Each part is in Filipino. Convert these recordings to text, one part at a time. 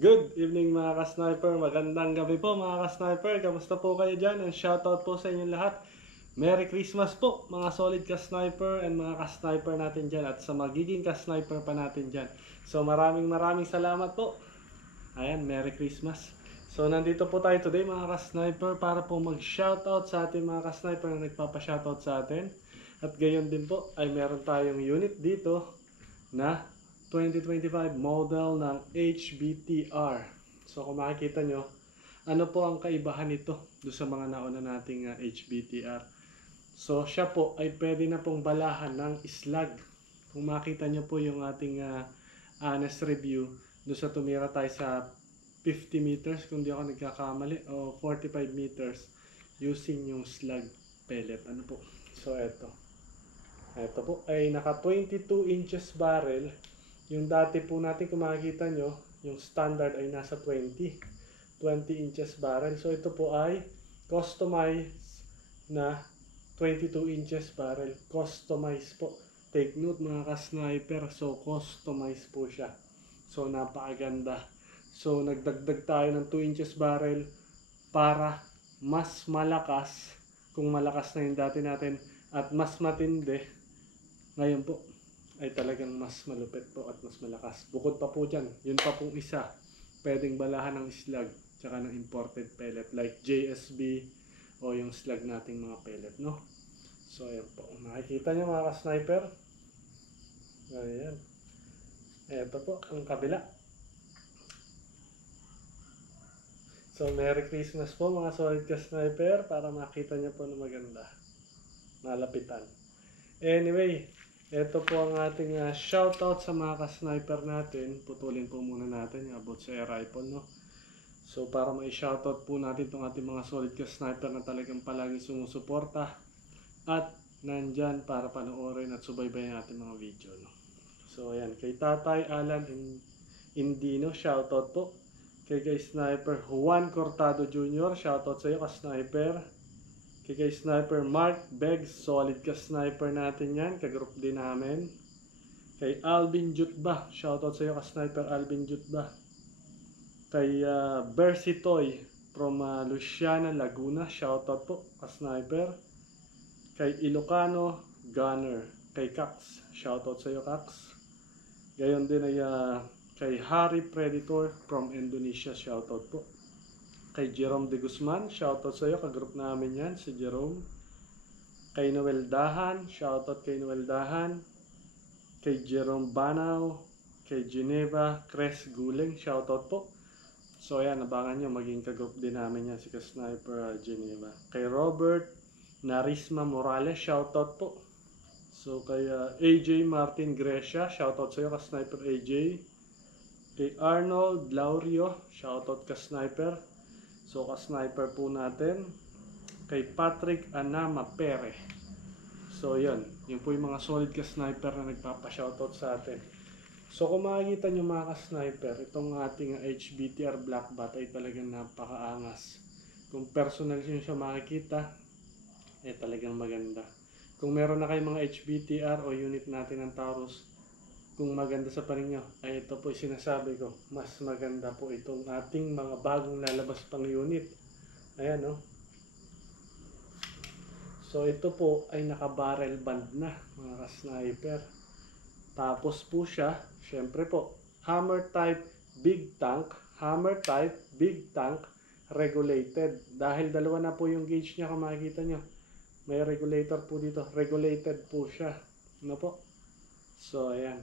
Good evening mga ka-sniper, magandang gabi po mga ka-sniper. Kamusta po kayo dyan? And shoutout po sa inyong lahat. Merry Christmas po mga solid ka-sniper and mga ka-sniper natin dyan at sa magiging ka-sniper pa natin dyan. So maraming salamat po. Ayan, Merry Christmas. So nandito po tayo today mga ka-sniper para po mag-shoutout sa ating mga ka-sniper na nagpapa-shoutout sa atin. At gayon din po ay meron tayong unit dito na 2025 model ng HBTR. So kung makikita nyo, ano po ang kaibahan nito do sa mga nauna nating HBTR. So siya po ay pwede na pong balahan ng slag. Kung makita nyo po yung ating honest review, do sa tumira tayo sa 50 meters kung di ako nagkakamali o 45 meters using yung slag pellet. Ano po? So ito po ay naka 22 inches barrel. Yung dati po natin kung makikita nyo, yung standard ay nasa 20 inches barrel. So ito po ay customized na 22 inches barrel. Customized po. Take note mga ka-sniper. So customized po siya. So napakaganda. So nagdagdag tayo ng 2 inches barrel para mas malakas. Kung malakas na yung dati natin at mas matindi, ngayon po ay talagang mas malupit po at mas malakas. Bukod pa po dyan, yun pa pong isa, pwedeng balahan ng slag tsaka ng imported pellet like JSB o yung slag nating mga pellet, no? So ayan po, makikita nyo mga ka-sniper. Ayan. Ito po ang kabila. So Merry Christmas po mga solid ka-sniper para makita nyo po na maganda. Malapitan. Anyway, ito po ang ating shoutout sa mga ka-sniper natin. Putulin po muna natin yung about sa air rifle, no? So para ma-shoutout po natin itong ating mga solid ka-sniper na talagang palaging sumusuporta at nandyan para panoorin at subaybayan ating mga video, no? So ayan, kay Tatay Alan Indino, shoutout po. Kay Sniper Juan Cortado Jr., shoutout sa iyo ka-sniper. Kay Sniper Mark Beggs, solid ka-sniper natin yan, ka-group din namin. Kay Alvin Jutba, shoutout sa iyo ka-sniper Alvin Jutba. Kay Bersitoy from Luciana, Laguna, shoutout po ka-sniper. Kay Ilocano Gunner, kay Cax, shoutout sa iyo Cax. Gayon din ay kay Harry Predator from Indonesia, shoutout po. Kay Jerome De Guzman, shoutout sa iyo, ka-group namin yan, si Jerome. Kay Noel Dahan, shoutout kay Noel Dahan. Kay Jerome Banaw, kay Geneva Cres Guling, shoutout po. So ayan, abangan nyo, maging ka-group din namin yan, si ka-sniper Geneva. Kay Robert Narisma Morales, shoutout po. So kay AJ Martin Grecia, shoutout sa iyo, ka-sniper AJ. Kay Arnold Laurio, shoutout ka-sniper. So ka-sniper po natin. Kay Patrick Anama Pere. So yun po yung mga solid ka-sniper na nagpapa-shoutout sa atin. So kung makikita nyo mga ka-sniper, itong ating HBTR Black Bat ay talagang napakaangas. Kung personal nyo siya makikita, talagang maganda. Kung meron na kayong mga HBTR o unit natin ng Taurus, kung maganda sa paningin nyo, ay ito po sinasabi ko, mas maganda po itong ating mga bagong lalabas pang unit. Ayan, no? So ito po ay naka-barrel band na mga ka-sniper. Tapos po siya, syempre po, hammer type big tank, regulated. Dahil dalawa na po yung gauge niya, kung makikita nyo, may regulator po dito, regulated po siya. Ano po? So ayan.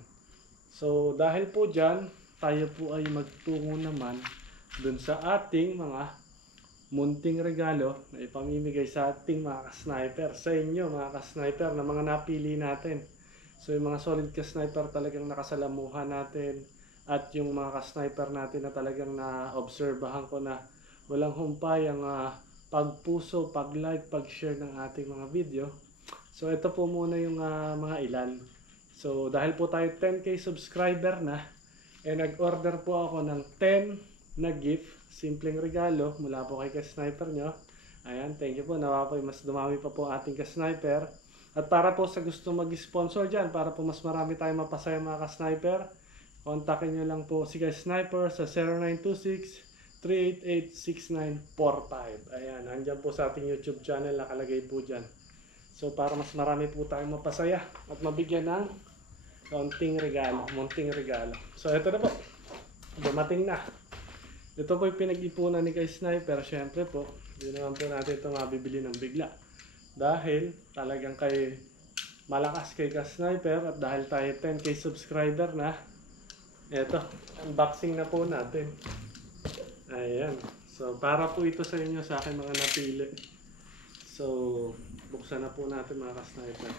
So dahil po dyan, tayo po ay magtungo naman dun sa ating mga munting regalo na ipamimigay sa ating mga ka-sniper, sa inyo mga ka-sniper na mga napili natin. So yung mga solid ka-sniper talagang nakasalamuhan natin at yung mga ka-sniper natin na talagang na-obserbahan ko na walang humpay ang pagpuso, pag-like, pag-share ng ating mga video. So ito po muna yung mga ilan. So dahil po tayo 10k subscriber na, nag-order po ako ng 10 na gift, simpleng regalo mula po kay ka-sniper nyo. Ayan, thank you po, nawa po mas dumami pa po ating ka-sniper. At para po sa gusto mag-sponsor dyan, para po mas marami tayong mapasaya mga ka-sniper, kontakin nyo lang po si Guys Sniper sa 0926-388-6945. Ayan, nandyan po sa ating YouTube channel, nakalagay po dyan. So para mas marami po tayong mapasaya at mabigyan ng munting regalo. So ito na po, dumating na. Ito po yung pinag-ipunan ni Guys Sniper. Syempre po, hindi naman po natin ito mabibili ng bigla. Dahil talagang malakas kay Guys Sniper at dahil tayo 10k subscriber na, eto, unboxing na po natin. Ayan. So, para po ito sa inyo, sa akin mga napili. So, buksan na po natin mga ka-sniper.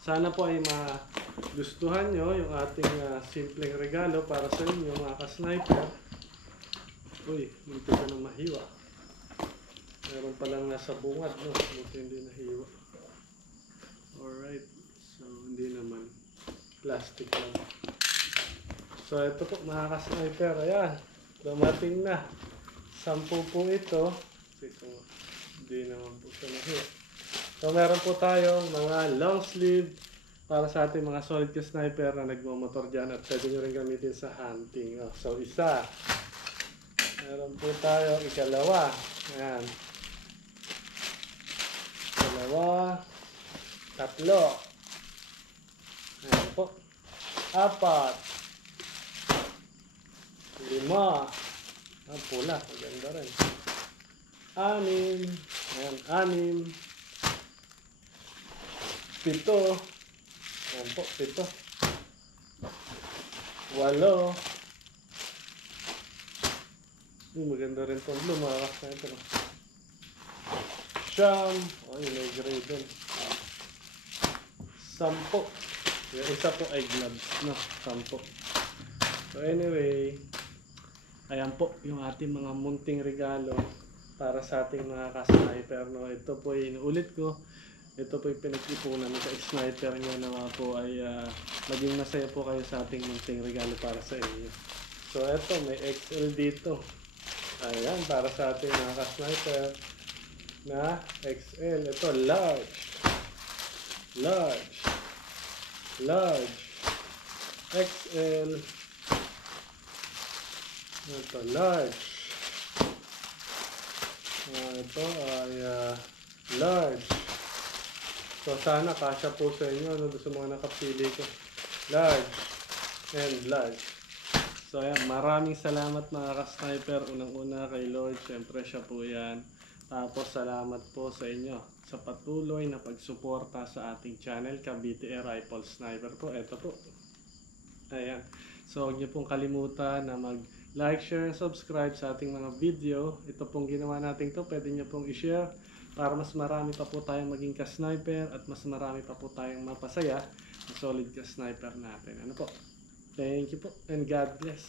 Sana po ay magustuhan nyo yung ating simpleng regalo para sa inyo mga ka-sniper. Uy, hindi ka na mahiwa. Meron palang nasa bungad, no? Buti hindi nahiwa. Alright. So, hindi naman. Plastic lang. So, ito po mga ka-sniper. Ayan. Dumating na. 10 po ito. Ito, hindi naman po siya nahiwa. So, meron po tayong mga long sleeve para sa ating mga solid ka-sniper na nagmamotor dyan at pwede nyo rin gamitin sa hunting. Oh, so, isa. Meron po tayong ikalawa. Ayan. Dalawa. Tatlo. Ayan po. 4. 5. Ang pula. Maganda rin. 6. Ayan. 6. 7. Ayan po. 7. 8. Maganda rin itong blue. Makakas na ito. 9. Ay, may gray din. 10. Yung isa po ay gloves. No, 10. So anyway, ayan po yung ating mga munting regalo para sa ating mga ka-sniper. No? Ito po ay inuulit ko. Ito po yung pinag-ipunan ng ka-sniper nyo na po ay maging masaya po kayo sa ating munting regalo para sa inyo. So ito, may XL dito. Ayan, para sa ating mga ka-sniper na XL. Ito, large. XL. Ito, large. Ito ay large. So, sana kasya po sa inyo sa mga nakapili ko. Large and large. So, ayan, maraming salamat mga ka-sniper. Unang-una kay Lord, syempre siya po yan. Tapos, salamat po sa inyo sa patuloy na pagsuporta sa ating channel, Cavite Rifle Sniper po. Ito po. Ayan. So, huwag niyo pong kalimutan na mag-like, share, and subscribe sa ating mga video. Ito pong ginawa natin to, pwede niyo pong i-share para mas marami pa po tayong maging ka-sniper at mas marami pa po tayong mapasaya na solid ka-sniper natin. Ano po? Thank you po and God bless.